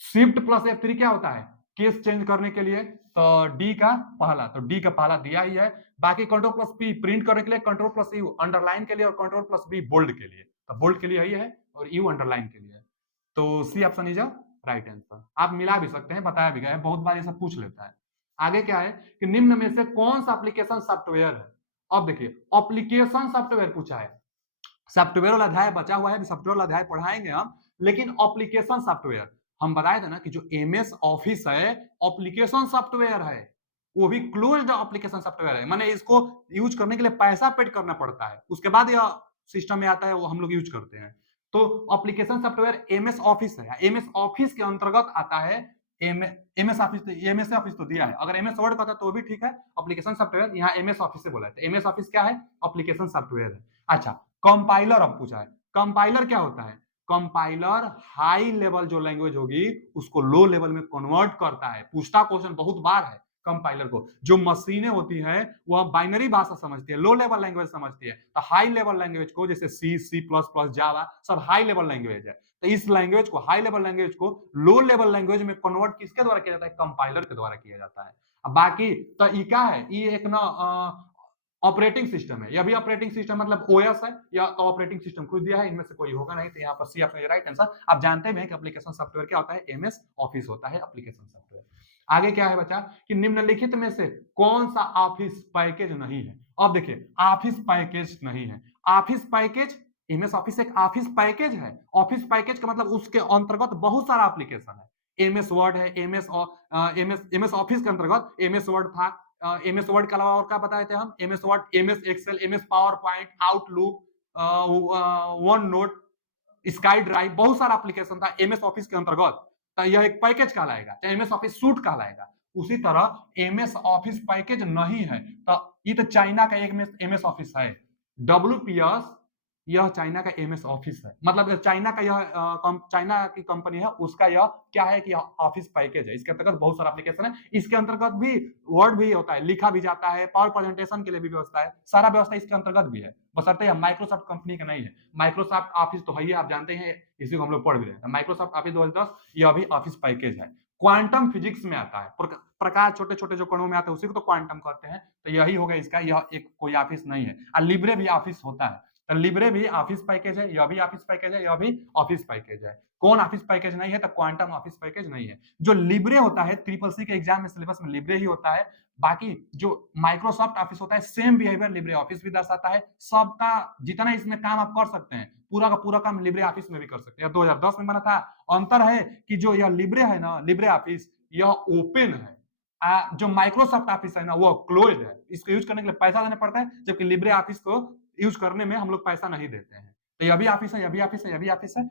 शिफ्ट प्लस F3 क्या होता है? केस चेंज करने के लिए, तो डी का पहला, तो डी का पहला दिया ही है। बाकी कंट्रोल प्लस पी प्रिंट करने के लिए, कंट्रोल प्लस यू अंडरलाइन के लिए, और कंट्रोल प्लस बी बोल्ड के लिए, तो बोल्ड के लिए यही है और यू अंडरलाइन के लिए, तो C option is right answer. आप मिला भी सकते हैं, बताया भी गया है, बहुत बार ये सब पूछ लेता है। आगे क्या है कि निम्न में से कौन सा एप्लीकेशन सॉफ्टवेयर है? अब देखिए एप्लीकेशन सॉफ्टवेयर पूछा है, सॉफ्टवेयर वाला अध्याय बचा हुआ है, सॉफ्टवेयर वाला अध्याय पढ़ाएंगे हम, लेकिन एप्लीकेशन सॉफ्टवेयर हम बताए थे ना कि जो एमएस ऑफिस है एप्लीकेशन सॉफ्टवेयर है, वो भी क्लोज्ड एप्लीकेशन सॉफ्टवेयर है, माने इसको यूज करने के लिए पैसा पेड करना पड़ता है, उसके बाद यह सिस्टम में आता है, वो हम लोग यूज करते हैं। तो एप्लीकेशन सॉफ्टवेयर एमएस ऑफिस है, एमएस ऑफिस के अंतर्गत आता है। एमएस ऑफिस, एमएस ऑफिस तो दिया है, अगर एमएस वर्ड का था तो भी ठीक है, एप्लीकेशन सॉफ्टवेयर यहाँ एमएस ऑफिस से बोला है, एमएस ऑफिस क्या है? एप्लीकेशन सॉफ्टवेयर है। अच्छा, कंपाइलर अब पूछा है, कंपाइलर क्या होता है? कंपाइलर हाई लेवल जो लैंग्वेज होगी उसको लो लेवल में कन्वर्ट करता है, पूछता क्वेश्चन बहुत बार है। कंपाइलर को जो मशीनें होती हैं वह बाइनरी भाषा समझती है, लो लेवल लैंग्वेज समझती है, तो हाई लेवल लैंग्वेज को जैसे सी, सी प्लस प्लस, जावा सब हाई लेवल लैंग्वेज है, तो इस लैंग्वेज को, हाई लेवल लैंग्वेज को लो लेवल लैंग्वेज में कन्वर्ट किसके द्वारा किया जाता है? कंपाइलर के द्वारा किया जाता है। अब बाकी तो ई क्या है? ये एक ना ऑपरेटिंग सिस्टम है, यह भी ऑपरेटिंग सिस्टम मतलब ओएस है, या तो ऑपरेटिंग सिस्टम खुद दिया है, इनमें से कोई होगा नहीं, तो यहाँ पर सी ऑप्शन राइट आंसर। आप जानते हैं कि एप्लीकेशन सॉफ्टवेयर क्या होता है? एमएस ऑफिस होता है एप्लीकेशन सॉफ्टवेयर। आगे क्या है बच्चा कि निम्नलिखित में से कौन सा ऑफिस पैकेज नहीं है? अब देखिए ऑफिस पैकेज नहीं है, ऑफिस पैकेज, एमएस ऑफिस एक ऑफिस पैकेज है। ऑफिस पैकेज का मतलब उसके अंतर्गत बहुत सारा एप्लीकेशन है, एमएस वर्ड है, एमएस ऑफिस के अंतर्गत एमएस वर्ड था, एमएस वर्ड के अलावा और क्या बताए थे हम? MS Word, MS Excel, MS PowerPoint, Outlook, OneNote, SkyDrive, बहुत सारा एप्लीकेशन था एमएस ऑफिस के अंतर्गत, तो यह एक पैकेज कहलाएगा, एमएस ऑफिस सूट कहलाएगा। उसी तरह एमएस ऑफिस पैकेज नहीं है, तो ये तो चाइना का एक एमएस ऑफिस है, डब्ल्यूपीएस यह चाइना का एमएस ऑफिस है, मतलब चाइना का यह चाइना की कंपनी है, उसका यह क्या है कि ऑफिस पैकेज है, इसके अंतर्गत बहुत सारा एप्लीकेशन है, इसके अंतर्गत भी वर्ड भी होता है, लिखा भी जाता है, पावर प्रेजेंटेशन के लिए भी व्यवस्था है, सारा व्यवस्था इसके अंतर्गत भी है, बशर्ते माइक्रोसॉफ्ट कंपनी का नहीं है। माइक्रोसॉफ्ट ऑफिस तो है ही, आप जानते हैं, इसी को हम लोग पढ़ भी रहे हैं, माइक्रोसॉफ्ट ऑफिस 2010 यह भी ऑफिस पैकेज है। क्वांटम फिजिक्स में आता है, प्रकाश छोटे छोटे जो कणों में आता है उसी को तो क्वांटम कहते हैं, तो यही होगा इसका, यह एक कोई ऑफिस नहीं है। और लिब्रे भी ऑफिस होता है, तो लिब्रे भी ऑफिस पैकेज है, यह भी ऑफिस पैकेज है, यह भी ऑफिस पैकेज है। कौन ऑफिस पैकेज नहीं है? तो क्वांटम ऑफिस पैकेज नहीं है। जो लिब्रे होता है, ट्रिपल सी के एग्जाम में सिलेबस में लिब्रे ही होता है। बाकी जो माइक्रोसॉफ्ट ऑफिस होता है, सेम बिहेवियर लिब्रे ऑफिस भी दर्शाता है। सबका जितना इसमें काम आप कर सकते हैं, पूरा का पूरा काम लिब्रे ऑफिस में भी कर सकते हैं। 2010 में बना था। अंतर है कि जो यह लिब्रे है ना, लिब्रे ऑफिस, यह ओपन है। जो माइक्रोसॉफ्ट ऑफिस है ना, वो क्लोज है। इसको यूज करने के लिए पैसा देना पड़ता है, जबकि लिब्रे ऑफिस को यूज करने में हम लोग पैसा नहीं देते हैं। तो यह भी ऑफिस है, यह भी ऑफिस है, यह भी ऑफिस है।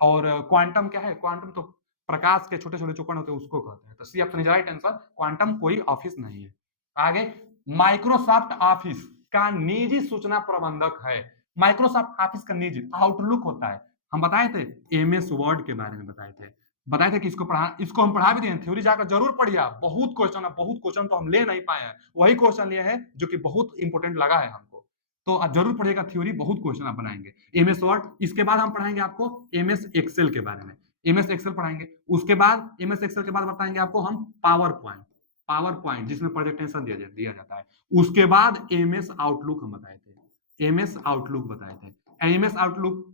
और क्वांटम क्या है? क्वांटम तो प्रकाश के छोटे छोटे टुकड़े होते हैं, उसको कहते हैं। तो C option is right answer. Quantum कोई ऑफिस नहीं है। आगे, माइक्रोसॉफ्ट ऑफिस का निजी सूचना प्रबंधक है। माइक्रोसॉफ्ट ऑफिस का निजी आउटलुक होता है। हम बताए थे एमएस वर्ड के बारे में, बताए थे कि इसको हम पढ़ा भी दिए। थ्योरी जाकर जरूर पढ़िए आप। बहुत क्वेश्चन है, बहुत क्वेश्चन तो हम ले नहीं पाए हैं, वही क्वेश्चन लिए हैं जो कि बहुत इंपॉर्टेंट लगा है हमको। तो आप जरूर पढ़िएगा थ्योरी, बहुत क्वेश्चन आप बनाएंगे। एमएस वर्ड, इसके बाद हम पढ़ाएंगे आपको एमएस एक्सेल के बारे में। एमएस एक्सेल पढ़ाएंगे। उसके बाद एमएस एक्सेल के बाद बताएंगे आपको हम पावर पॉइंट जिसमें प्रेजेंटेशन दिया जाता है। उसके बाद एमएस आउटलुक हम बताए थे। एमएस आउटलुक बताए थे, एमएस आउटलुक।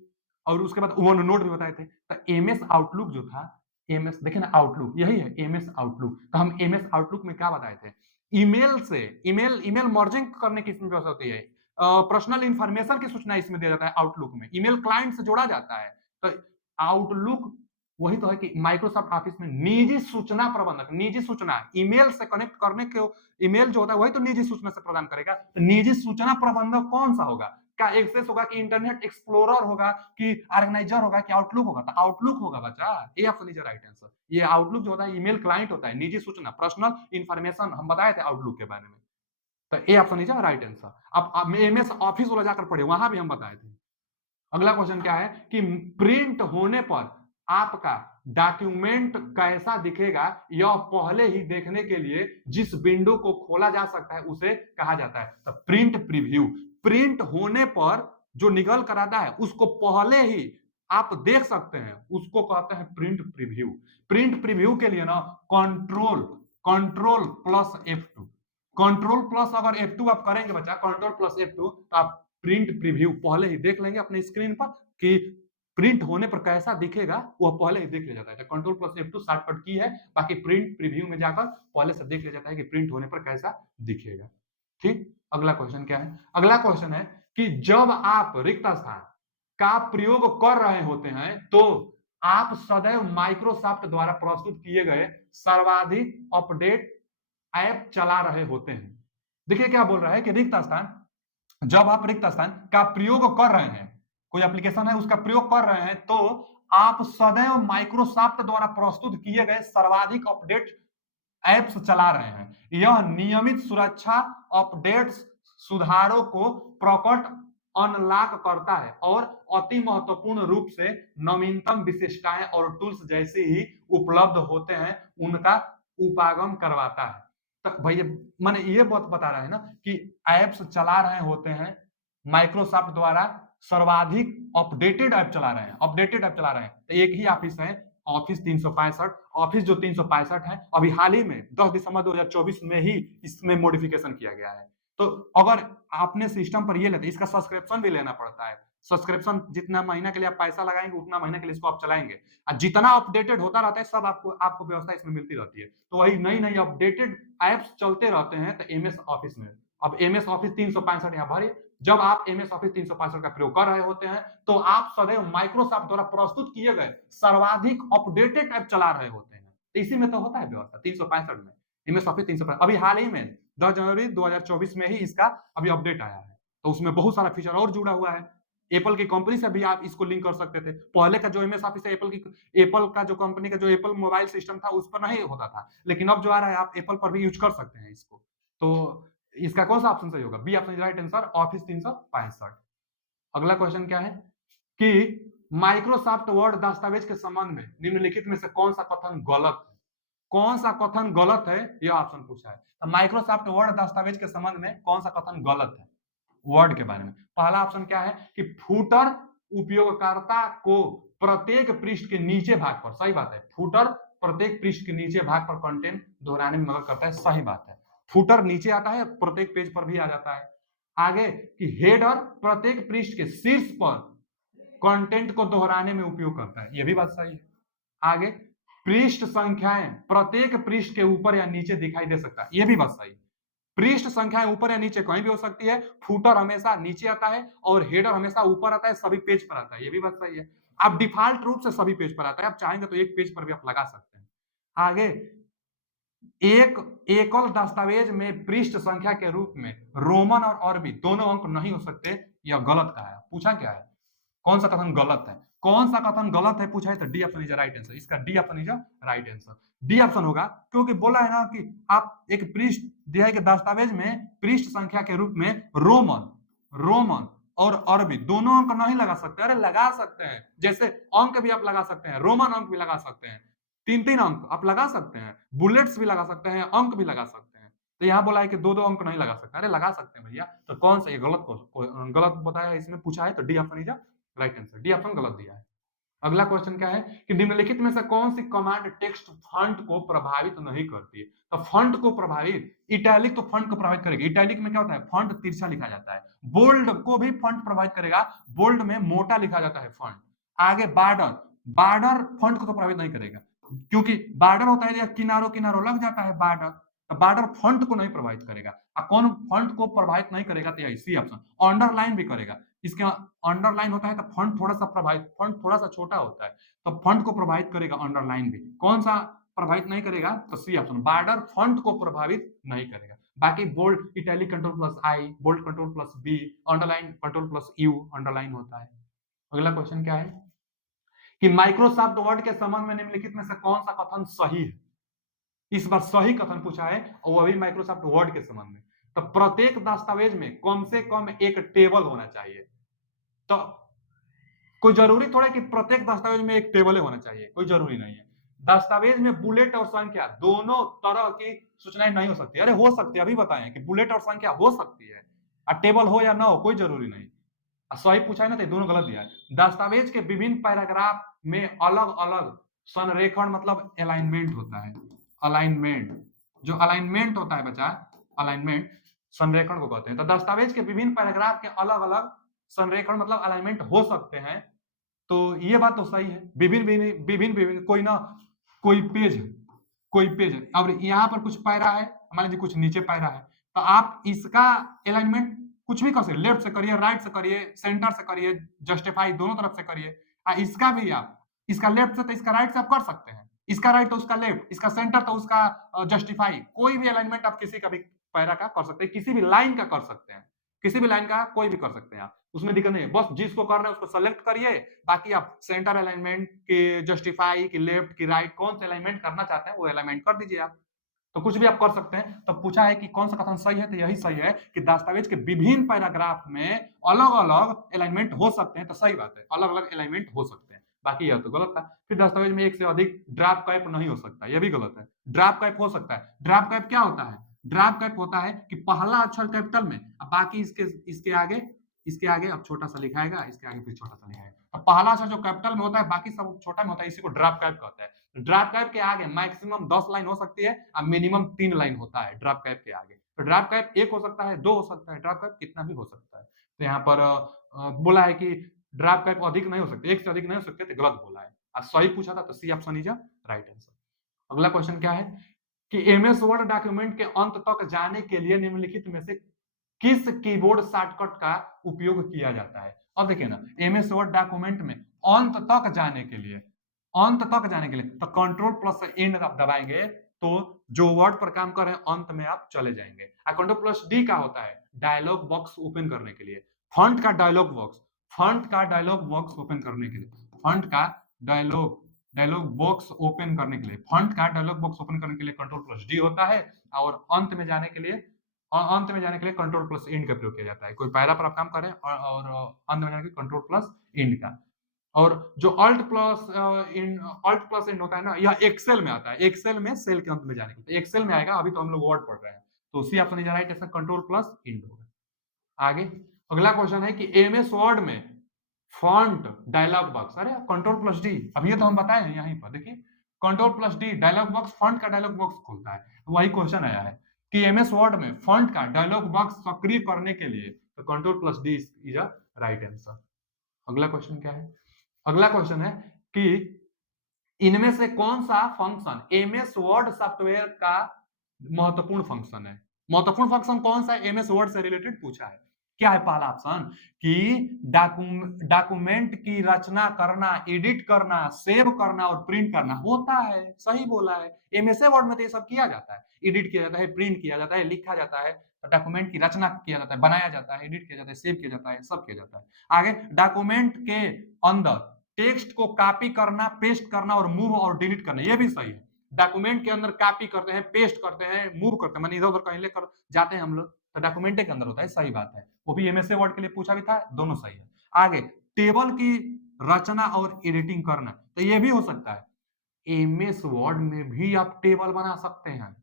और उसके बाद वन नोट भी बताए थे। तो एमएस आउटलुक जो था, एमएस देखिए ना, आउटलुक यही है एमएस आउटलुक। तो हम एमएस आउटलुक में क्या बताए थे? ईमेल से ईमेल मर्जिंग करने की इसमें व्यवस्था होती है। पर्सनल इंफॉर्मेशन की सूचना इसमें दिया जाता है आउटलुक में। ईमेल क्लाइंट से जोड़ा जाता है। तो आउटलुक वही तो है कि माइक्रोसॉफ्ट ऑफिस में निजी सूचना प्रबंधक, निजी सूचना ईमेल से कनेक्ट करने के, ईमेल जो होता है वही तो निजी सूचना से प्रदान करेगा। तो निजी सूचना प्रबंधक कौन सा होगा? क्या एक्सेस होगा, कि इंटरनेट एक्सप्लोरर होगा, कि ऑर्गेनाइजर होगा, कि आउटलुक होगा? तो आउटलुक होगा बच्चा। ये ऑप्शन इज राइट आंसर। ये आउटलुक जो होता है ईमेल क्लाइंट होता है, निजी सूचना, पर्सनल इंफॉर्मेशन हम बताए थे आउटलुक के बारे में। तो ए ऑप्शन इज राइट आंसर। अब एमएस ऑफिस वाला जाकर पढ़े, वहां भी हम बताए थे। अगला क्वेश्चन क्या है कि प्रिंट होने पर आपका डॉक्यूमेंट कैसा दिखेगा, यह पहले ही देखने के लिए जिस विंडो को खोला जा सकता है उसे कहा जाता है। तो प्रिंट प्रीव्यू। प्रिंट होने पर जो निकल कर आता है उसको पहले ही आप देख सकते हैं, उसको कहते हैं प्रिंट प्रीव्यू। प्रिंट प्रीव्यू के लिए ना control control plus F2, control plus अगर F2 आप करेंगे बच्चा, कंट्रोल प्लस F2, तो आप प्रिंट प्रीव्यू पहले ही देख लेंगे अपने स्क्रीन पर कि प्रिंट होने पर कैसा दिखेगा, वह पहले ही देख लिया जाता है। कंट्रोल प्लस F2 शॉर्टकट की है। बाकी प्रिंट प्रीव्यू में जाकर पहले से देख लिया जाता है कि प्रिंट होने पर कैसा दिखेगा। ठीक, अगला क्वेश्चन क्या है? अगला क्वेश्चन है कि जब आप रिक्त स्थान का प्रयोग कर रहे होते हैं तो आप सदैव माइक्रोसॉफ्ट द्वारा प्रस्तुत किए गए सर्वाधिक अपडेट ऐप चला रहे होते हैं। देखिए क्या बोल रहा है कि रिक्त स्थान, जब आप रिक्त स्थान का प्रयोग कर रहे हैं, कोई एप्लीकेशन है उसका प्रयोग कर रहे हैं, तो आप सदैव माइक्रोसॉफ्ट द्वारा प्रस्तुत किए गए सर्वाधिक अपडेट ऐप्स चला रहे हैं। यह नियमित सुरक्षा अपडेट्स सुधारों को प्रकट अनलॉक करता है और अति महत्वपूर्ण रूप से नवीनतम विशेषताएं और टूल्स जैसे ही उपलब्ध होते हैं उनका उपागम करवाता है। तो भैया मैंने ये बहुत बता रहा है ना कि ऐप्स चला रहे होते हैं माइक्रोसॉफ्ट द्वारा, सर्वाधिक अपडेटेड ऐप चला रहे हैं, अपडेटेड ऐप चला रहे हैं। तो एक ही ऑफिस है, ऑफिस 365। ऑफिस जो 365 है, अभी हाल ही में 10 दिसंबर 2024 में ही इसमें मॉडिफिकेशन किया गया है। तो अगर आपने सिस्टम पर ये लेते, इसका सब्सक्रिप्शन भी लेना पड़ता है। सब्सक्रिप्शन जितना महीना के लिए आप पैसा लगाएंगे उतना महीना के लिए इसको आप चलाएंगे, और जितना अपडेटेड होता रहता है सब आपको व्यवस्था इसमें मिलती रहती है। तो वही नई नई अपडेटेड एप्स चलते रहते हैं। तो एमएस ऑफिस में, अब एमएस ऑफिस 365 यहाँ भरिए। जब आप एमएस ऑफिस 365 का प्रयोग कर रहे होते हैं तो आप सदैव माइक्रोसॉफ्ट द्वारा प्रस्तुत किए गए सर्वाधिक अपडेटेड ऐप चला रहे होते हैं। तो इसी में तो होता है व्यवस्था 365 में, एमएस ऑफिस 365। अभी हाल ही में 10 जनवरी 2024 में ही इसका अभी अपडेट आया है। तो उसमें बहुत सारा फीचर और जुड़ा हुआ है। एप्पल की कंपनी से भी आप इसको लिंक कर सकते थे। पहले का जो एमएस ऑफिस है, एप्पल का जो कंपनी का जो एप्पल मोबाइल सिस्टम था उस पर नहीं होता था, लेकिन अब जो आ रहा है आप एप्पल पर भी यूज कर सकते हैं इसको। तो इसका कौन सा ऑप्शन सही होगा? B option is right answer, Office 365। अगला क्वेश्चन क्या है कि माइक्रोसॉफ्ट वर्ड दस्तावेज के संबंध में निम्नलिखित में से कौन सा कथन गलत है? कौन सा कथन गलत है, यह ऑप्शन पूछा है। तो माइक्रोसॉफ्ट वर्ड दस्तावेज के संबंध में कौन सा कथन गलत है वर्ड के बारे में? पहला ऑप्शन क्या है कि फूटर उपयोगकर्ता को प्रत्येक पृष्ठ के नीचे भाग पर, सही बात है, फूटर प्रत्येक पृष्ठ के नीचे भाग पर कंटेंट दोहराने में मदद करता है, सही बात है। फूटर नीचे आता है, प्रत्येक पेज पर भी आ जाता है। आगे कि हेडर प्रत्येक पृष्ठ के शीर्ष पर कंटेंट को दोहराने में उपयोग करता है, ये भी बात सही है। आगे, पृष्ठ संख्याएं प्रत्येक पृष्ठ के ऊपर या नीचे दिखाई दे सकता है, ये भी बात सही है। पृष्ठ संख्याएं ऊपर या नीचे कहीं भी हो सकती है, फुटर हमेशा नीचे आता है और हेडर हमेशा ऊपर आता है, सभी पेज पर आता है, ये भी बात सही है। आप डिफॉल्ट रूप से सभी पेज पर आता है, आप चाहेंगे तो एक पेज पर भी आप लगा सकते हैं। आगे, एक एकल दस्तावेज में पृष्ठ संख्या के रूप में रोमन और अरबी दोनों अंक नहीं हो सकते, यह गलत कहा है। पूछा क्या है, कौन सा कथन गलत है? कौन सा कथन गलत है पूछा है तो D option is right answer. इसका D option is right answer. D option होगा, क्योंकि बोला है ना कि आप एक पृष्ठ दिया है कि दस्तावेज में पृष्ठ संख्या के रूप में रोमन रोमन और अरबी दोनों अंक नहीं लगा सकते। अरे लगा सकते हैं, जैसे अंक भी आप लगा सकते हैं, रोमन अंक भी लगा सकते हैं, 3-3 अंक आप लगा सकते हैं, बुलेट्स भी लगा सकते हैं, अंक भी लगा सकते हैं। तो यहाँ बोला है कि 2-2 अंक नहीं लगा सकते। अरे लगा सकते हैं भैया, तो कौन सा ये गलत बताया है इसमें पूछा है तो D option is right answer. D option गलत दिया है। अगला क्वेश्चन क्या है कि निम्नलिखित में से कौन सी कमांड टेक्स्ट फॉन्ट को प्रभावित नहीं करती है? तो फॉन्ट को प्रभावित, इटैलिक तो फॉन्ट को प्रभावित करेगी। इटैलिक में क्या होता है, फॉन्ट तिरछा लिखा जाता है। बोल्ड को भी फॉन्ट प्रभावित करेगा, बोल्ड में मोटा लिखा जाता है फॉन्ट। आगे, बॉर्डर, बॉर्डर फॉन्ट को तो प्रभावित नहीं करेगा, क्योंकि बॉर्डर होता है किनारों किनारों लग जाता है बॉर्डर, तो बॉर्डर फॉन्ट को नहीं प्रभावित करेगा। कौन फॉन्ट को प्रभावित नहीं करेगा? तो यही सी ऑप्शन। अंडरलाइन भी करेगा, इसके अंडरलाइन होता है तो फॉन्ट थोड़ा सा प्रभावित, फॉन्ट थोड़ा सा छोटा होता है तो फॉन्ट को प्रभावित करेगा अंडरलाइन भी। कौन सा प्रभावित नहीं करेगा? तो सी ऑप्शन, बॉर्डर फॉन्ट को प्रभावित नहीं करेगा। बाकी bold, italic control plus I, bold control plus B, underline control plus U, underline होता है। अगला क्वेश्चन क्या है कि माइक्रोसॉफ्ट वर्ड के संबंध में निम्नलिखित में से कौन सा कथन सही है? इस बार सही कथन पूछा है और वो भी माइक्रोसॉफ्ट वर्ड के संबंध में। तो प्रत्येक दस्तावेज में कम से कम एक टेबल होना चाहिए। तो कोई जरूरी थोड़ा कि प्रत्येक दस्तावेज में एक टेबल होना चाहिए, कोई जरूरी नहीं है। दस्तावेज में बुलेट और संख्या दोनों तरह की सूचनाएं नहीं हो सकती। अरे हो सकती है, अभी बताएं कि बुलेट और संख्या हो सकती है, टेबल हो या ना हो कोई जरूरी नहीं। सही पूछा है ना, तो दोनों गलत दिया है। दस्तावेज के विभिन्न पैराग्राफ में अलग अलग संरेखण मतलब अलाइनमेंट होता है। अलाइनमेंट, जो अलाइनमेंट होता है बच्चा, अलाइनमेंट संरेखण को कहते हैं। तो दस्तावेज के विभिन्न पैराग्राफ के अलग अलग संरेखण मतलब अलाइनमेंट हो सकते हैं, तो ये बात तो सही है। विभिन्न विभिन्न कोई ना कोई पेज, कोई पेज और यहाँ पर कुछ पैरा है, मान लीजिए कुछ नीचे पैरा है, तो आप इसका अलाइनमेंट कुछ भी कर सकते, लेफ्ट से करिए, राइट से करिए, सेंटर से करिए, जस्टिफाई दोनों तरफ से करिए। इसका भी आप, इसका लेफ्ट से तो इसका राइट से आप कर सकते हैं, इसका राइट तो उसका लेफ्ट, इसका सेंटर तो उसका जस्टिफाई। कोई भी अलाइनमेंट आप किसी का भी पैरा का कर सकते हैं, किसी भी लाइन का कर सकते हैं, किसी भी लाइन का कोई भी कर सकते हैं आप, उसमें दिक्कत नहीं है। बस जिसको कर रहे हैं उसको सेलेक्ट करिए, बाकी आप सेंटर अलाइनमेंट की, जस्टिफाई की, लेफ्ट की, राइट, कौन सा अलाइनमेंट करना चाहते हैं वो अलाइनमेंट कर दीजिए आप। तो कुछ भी आप कर सकते हैं। तो पूछा है कि कौन सा कथन सही है, तो यही सही है कि दस्तावेज के विभिन्न पैराग्राफ में अलग अलग अलाइनमेंट हो सकते हैं। तो सही बात है, अलग अलग अलाइनमेंट हो सकते हैं, बाकी यह तो गलत था। फिर दस्तावेज में एक से अधिक ड्राफ्ट कैप नहीं हो सकता, यह भी गलत है। ड्राफ्ट कैप हो सकता है। ड्राफ्ट कैप क्या होता है? ड्राफ्ट कैप होता है कि पहला अक्षर कैपिटल में, अब बाकी इसके आगे अब छोटा सा लिखाएगा, इसके आगे फिर छोटा सा लिखाएगा। अब पहला अक्षर जो कैपिटल में होता है, बाकी सब छोटा में होता है, इसी को ड्राफ्ट कैप कहते हैं। ड्राफ्ट कैप के आगे मैक्सिमम 10 लाइन हो सकती है और मिनिमम 3 लाइन होता है ड्राफ्ट कैप के आगे। तो ड्राफ्ट कैप 1 हो सकता है, 2 हो सकता है, ड्राफ्ट कैप कितना भी हो सकता है। तो यहाँ पर बोला है कि ड्राफ्ट कैप अधिक नहीं हो सकते, एक से अधिक नहीं हो सकते, तो गलत बोला है। सही पूछा था तो C option is right answer. अगला क्वेश्चन क्या है कि एमएस वर्ड डॉक्यूमेंट के अंत तक जाने के लिए निम्नलिखित में से किस कीबोर्ड शॉर्टकट का उपयोग किया जाता है? अब देखिए ना, एमएस वर्ड डॉक्यूमेंट में अंत तक जाने के लिए, अंत तक जाने के लिए तो कंट्रोल प्लस एंड आप दबाएंगे तो जो वर्ड पर काम कर रहे हैं अंत में आप चले जाएंगे। कंट्रोल प्लस डी का होता है डायलॉग बॉक्स ओपन करने के लिए, फॉन्ट का डायलॉग बॉक्स, फॉन्ट का डायलॉग बॉक्स ओपन करने के लिए, फॉन्ट का डायलॉग बॉक्स ओपन करने के लिए, फॉन्ट का डायलॉग बॉक्स ओपन करने के लिए कंट्रोल प्लस डी होता है। और अंत में जाने के लिए, कंट्रोल प्लस एंड का प्रयोग किया जाता है। कोई पैरा पर आप काम करें और अंत में जाने के कंट्रोल प्लस एंड का। और जो अल्ट प्लस एंड होता है ना, यह एक्सेल में आता है, एक्सेल में सेल के अंत में जाने के लिए, एक्सेल में आएगा। अभी तो हम लोग वर्ड पढ़ रहे हैं, तो C option is right answer, control plus end होगा। आगे अगला क्वेश्चन है कि एमएस वर्ड में फॉन्ट डायलॉग बॉक्स, अरे कंट्रोल प्लस डी, अब ये तो हम बताए हैं यहीं पर, देखिए control plus D dialog box, font का डायलॉग बॉक्स खुलता है। वही क्वेश्चन आया है कि एमएस वर्ड में फॉन्ट का डायलॉग बॉक्स सक्रिय करने के लिए तो control plus D is right answer. अगला क्वेश्चन क्या है? अगला क्वेश्चन है कि इनमें से कौन सा फंक्शन एमएस वर्ड सॉफ्टवेयर का महत्वपूर्ण फंक्शन है? महत्वपूर्ण फंक्शन कौन सा एमएस वर्ड से रिलेटेड पूछा है। क्या है पहला ऑप्शन कि डॉक्यूमेंट की रचना करना, एडिट करना, सेव करना और प्रिंट करना होता है। सही बोला है। एमएस वर्ड में तो ये सब किया जाता है, एडिट किया जाता है, प्रिंट किया जाता है, लिखा जाता है, डॉक्यूमेंट की रचना किया जाता है, बनाया जाता है, एडिट किया जाता है, सेव किया जाता है, सब किया जाता है। आगे डॉक्यूमेंट के अंदर टेक्स्ट को कॉपी करना, पेस्ट करना और मूव और डिलीट करना, ये भी सही है। डॉक्यूमेंट के अंदर कॉपी करते हैं, पेस्ट करते हैं, मूव करते हैं, माने इधर उधर कहीं लेकर जाते हैं हम लोग, तो डॉक्यूमेंट के अंदर होता है। सही बात है, वो भी एमएस वर्ड के लिए पूछा भी था, दोनों सही है। आगे टेबल की रचना और एडिटिंग करना, तो ये भी हो सकता है। एमएस वर्ड में भी आप टेबल बना सकते हैं,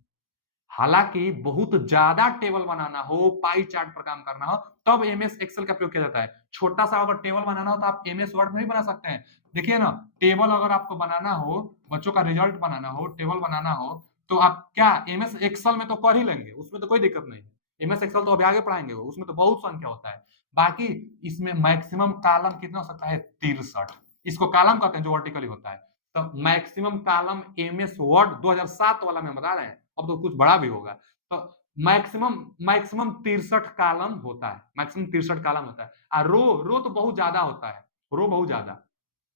हालांकि बहुत ज्यादा टेबल बनाना हो, पाई चार्ट पर काम करना हो, तब एमएस एक्सेल का प्रयोग किया जाता है। छोटा सा अगर टेबल बनाना हो तो आप एमएस वर्ड में भी बना सकते हैं। देखिए ना, टेबल अगर आपको बनाना हो, बच्चों का रिजल्ट बनाना हो, टेबल बनाना हो, तो आप क्या एमएस एक्सेल में तो कर ही लेंगे, उसमें तो कोई दिक्कत नहीं है। एमएस एक्सेल तो अभी आगे पढ़ाएंगे, उसमें तो बहुत संख्या होता है। बाकी इसमें मैक्सिमम कॉलम कितना हो सकता है? 63। इसको कॉलम कहते हैं जो वर्टिकली होता है। तो मैक्सिमम कॉलम एमएस वर्ड 2007 वाला में बता रहे हैं, अब तो कुछ बड़ा भी होगा। तो मैक्सिमम मैक्सिमम 63 कॉलम होता है, मैक्सिमम 63 कॉलम होता है। और रो तो बहुत ज्यादा होता है, रो बहुत ज्यादा।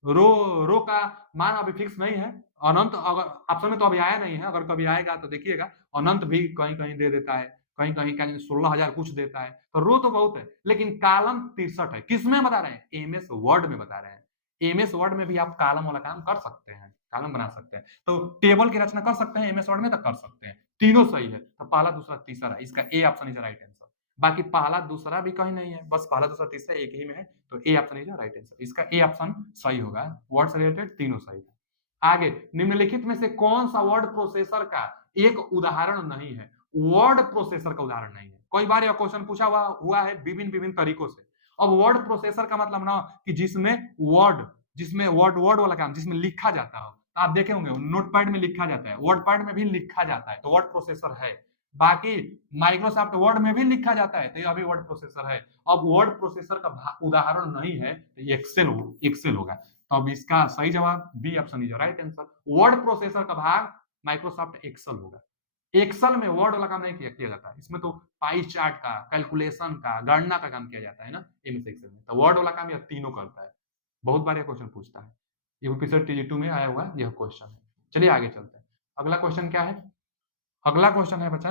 रो का मान अभी फिक्स नहीं है, अनंत अगर ऑप्शन में तो अभी आया नहीं है, अगर कभी आएगा तो देखिएगा। अनंत भी कहीं कहीं दे देता है, कहीं कहीं क्या 16,000 कुछ देता है। तो रो तो बहुत है, लेकिन कॉलम 63 है। किसमें बता रहे हैं? एमएस वर्ड में बता रहे हैं। एमएस वर्ड में भी आप कॉलम वाला काम कर सकते हैं, कॉलम बना सकते हैं। तो टेबल की रचना कर सकते हैं एमएस वर्ड में, तो कर सकते हैं। तीनों सही है, तो पहला दूसरा तीसरा, इसका ए ऑप्शन इज राइट आंसर। बाकी पहला दूसरा भी कहीं नहीं है, बस पहला दूसरा तीसरा एक ही में है, तो ए ऑप्शन इज राइट आंसर। इसका ए ऑप्शन सही होगा। वर्ड से रिलेटेड तीनों सही है। आगे निम्नलिखित में से कौन सा वर्ड प्रोसेसर का एक उदाहरण नहीं है? वर्ड प्रोसेसर का उदाहरण नहीं है। कई बार यह क्वेश्चन पूछा हुआ है विभिन्न विभिन्न तरीकों से। अब वर्ड प्रोसेसर का मतलब ना कि जिसमें वर्ड वर्ड वाला काम, जिसमें लिखा जाता हो। आप देखे होंगे नोटपैड में लिखा जाता है, वर्डपैड में भी लिखा जाता है, तो वर्ड प्रोसेसर है। बाकी माइक्रोसॉफ्ट वर्ड में भी लिखा जाता है, तो यह भी वर्ड प्रोसेसर है। अब वर्ड प्रोसेसर का उदाहरण नहीं है, तो ये एक्सेल होगा। तो अब इसका सही जवाब B option is right answer. Word processor का भाग माइक्रोसॉफ्ट एक्सेल होगा। एक्सेल में वर्ड वाला काम नहीं किया जाता है, इसमें तो पाई चार्ट का, कैलकुलेशन का, गणना का काम किया जाता है ना एमएस एक्सेल में। तो वर्ड वाला काम यह तीनों करता है। बहुत बार यह क्वेश्चन पूछता है, यूपीएससी टीजी2 में आया हुआ यह क्वेश्चन है। चलिए आगे चलते हैं। अगला क्वेश्चन क्या है? अगला क्वेश्चन है बच्चा,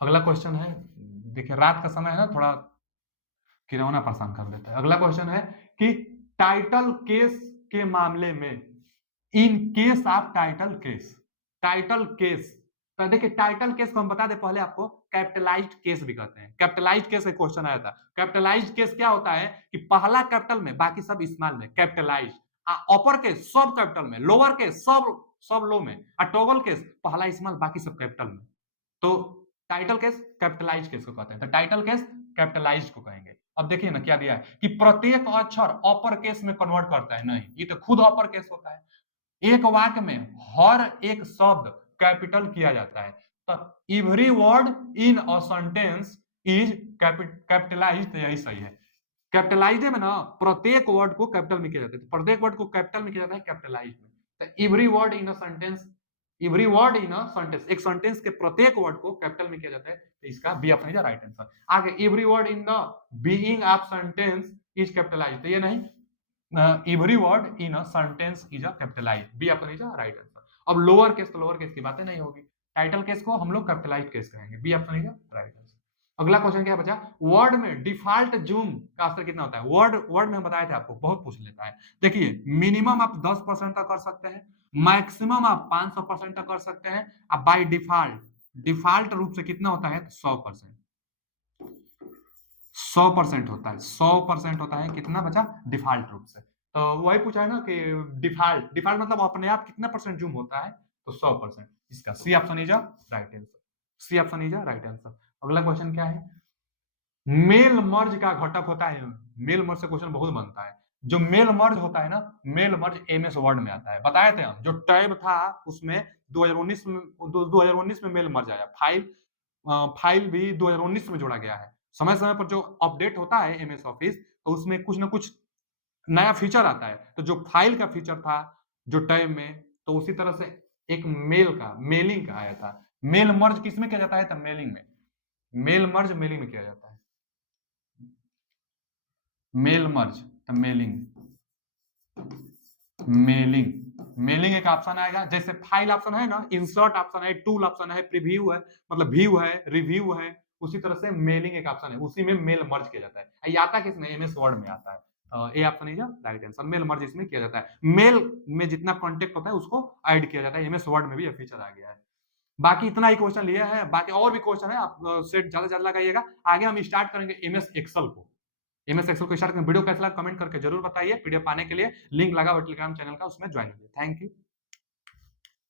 अगला क्वेश्चन है, देखिए रात का समय है ना, थोड़ा किरौना परेशान कर देता है। अगला क्वेश्चन है कि टाइटल केस के मामले में, in case of title case, तो देखिए टाइटल केस को हम बता दें पहले आपको, कैपिटलाइज्ड केस भी कहते हैं। कैपिटलाइज्ड केस एक क्वेश्चन आया था। कैपिटलाइज्ड केस क्या होता है कि पहला कैपिटल में, बाकी सब स्मॉल में, कैपिटलाइज्ड। अपर केस सब कैपिटल में, लोअर केस सब लो में, और टॉगल केस पहला स्मॉल बाकी सब कैपिटल में। तो टाइटल केस कैपिटलाइज केस को कहते हैं, तो टाइटल केस कैपिटलाइज को कहेंगे। अब देखिए ना क्या दिया है कि प्रत्येक अक्षर अपर केस में कन्वर्ट करता है, नहीं, ये तो खुद अपर केस होता है। एक वाक्य में हर एक शब्द कैपिटल किया जाता है, तो every word in a sentence is capitalised, यही सही है। कैपिटलाइज्ड में ना प्रत्येक वर्ड को कैपिटल में किया जाता है, तो प्रत्येक वर्ड को कैपिटल में किया जाता है कैपिटलाइज्ड में। तो every word in a sentence, every word in a sentence, एक सेंटेंस के प्रत्येक वर्ड को कैपिटल में किया जाता है, तो इसका B option is right answer. आगे every word in the being of sentence is capitalized, तो ये नहीं, every word in a sentence is a capitalized, B option is right answer. अब लोअर केस, तो लोअर केस की बातें नहीं होगी, टाइटल केस को हम लोग कैपिटलाइज्ड केस कहेंगे, B option is right answer. अगला क्वेश्चन क्या बचा? वर्ड में डिफॉल्ट जूम का असर कितना होता है? वर्ड में हम बताए थे आपको, बहुत पूछ लेता है। देखिए मिनिमम आप 10% तक कर सकते हैं, मैक्सिमम आप 500% तक कर सकते हैं। अब बाय डिफॉल्ट रूप से कितना होता है? 100%। 100% होता है, 100% होता है। कितना बचा? डिफॉल्ट रूप से। तो वही पूछा है ना कि डिफॉल्ट मतलब अपने आप कितना परसेंट जूम होता है, तो 100%। इसका C option is right answer, C option is right answer. अगला क्वेश्चन क्या है? मेल मर्ज का घटक होता है, मेल मर्ज से क्वेश्चन बहुत बनता है। जो मेल मर्ज होता है ना, मेल मर्ज एमएस वर्ड में आता है, बताए थे हम। जो टैब था उसमें 2019 में मेल मर्ज आया। फाइल भी 2019 में जोड़ा गया है। समय समय पर जो अपडेट होता है एमएस ऑफिस, तो उसमें कुछ ना कुछ नया फीचर आता है। तो जो फाइल का फीचर था जो टैब में, तो उसी तरह से एक मेलिंग का आया था। मेल मर्ज किसमें किया जाता है? तो मेलिंग में। मेल मर्ज मेलिंग में किया जाता है। मेल मर्ज तो मेलिंग मेलिंग मेलिंग एक ऑप्शन आएगा, जैसे फाइल ऑप्शन है ना, इंसर्ट ऑप्शन है, टूल ऑप्शन है, प्रीव्यू है, मतलब व्यू है, रिव्यू है, उसी तरह से मेलिंग एक ऑप्शन है, उसी में मेल मर्ज किया जाता है। ये आता किसमें? एमएस वर्ड में आता है। A option is right answer. Mail merge इसमें किया जाता है। मेल में जितना कॉन्टेक्ट होता है उसको ऐड किया जाता है। एमएस वर्ड में भी यह फीचर आ गया है। बाकी इतना ही क्वेश्चन लिया है, बाकी और भी क्वेश्चन है, आप सेट ज्यादा ज्यादा लगाइएगा। आगे हम स्टार्ट करेंगे एमएस एक्सेल को। एमएस एक्सेल को स्टार्ट करेंगे। वीडियो कैसा लगा कमेंट करके जरूर बताइए। पीडीएफ पाने के लिए लिंक लगा हुआ टेलीग्राम चैनल का, उसमें ज्वाइन कीजिए। Thank you.